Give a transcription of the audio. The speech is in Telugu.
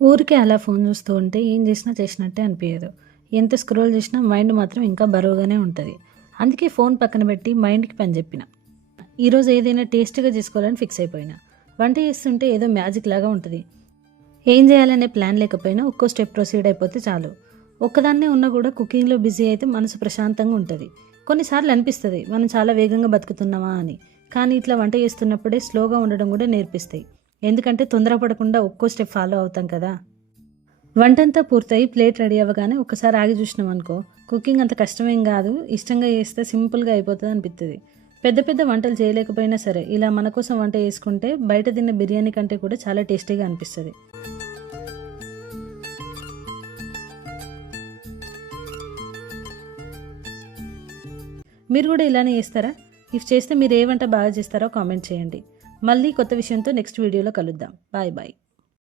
ఊరికే అలా ఫోన్ చూస్తూ ఉంటే ఏం చేసినా చేసినట్టే అనిపించదు. ఎంత స్క్రోల్ చేసినా మైండ్ మాత్రం ఇంకా బరువుగానే ఉంటుంది. అందుకే ఫోన్ పక్కన పెట్టి మైండ్కి పని చెప్పిన. ఈరోజు ఏదైనా టేస్టీగా చేసుకోవాలని ఫిక్స్ అయిపోయినా. వంట చేస్తుంటే ఏదో మ్యాజిక్ లాగా ఉంటుంది. ఏం చేయాలనే ప్లాన్ లేకపోయినా ఒక్కో స్టెప్ ప్రొసీడ్ అయిపోతే చాలు. ఒక్కదాన్నే ఉన్నా కూడా కుకింగ్లో బిజీ అయితే మనసు ప్రశాంతంగా ఉంటుంది. కొన్నిసార్లు అనిపిస్తుంది మనం చాలా వేగంగా బతుకుతున్నామా అని. కానీ ఇట్లా వంట చేస్తున్నప్పుడే స్లోగా ఉండడం కూడా నేర్పిస్తాయి. ఎందుకంటే తొందరపడకుండా ఒక్కో స్టెప్ ఫాలో అవుతాం కదా. వంటంతా పూర్తయి ప్లేట్ రెడీ అవ్వగానే ఒకసారి ఆగి చూసినాం అనుకో, కుకింగ్ అంత కష్టమేం కాదు, ఇష్టంగా చేస్తే సింపుల్గా అయిపోతుంది అనిపిస్తుంది. పెద్ద పెద్ద వంటలు చేయలేకపోయినా సరే ఇలా మన కోసం వంట చేసుకుంటే బయట తిన్న బిర్యానీ కంటే కూడా చాలా టేస్టీగా అనిపిస్తుంది. మీరు కూడా ఇలానే చేస్తారా? ఇఫ్ చేస్తే మీరు ఏ వంట బాగా చేస్తారో కామెంట్ చేయండి. మళ్ళీ కొత్త విషయంతో నెక్స్ట్ వీడియోలో కలుద్దాం. Bye bye.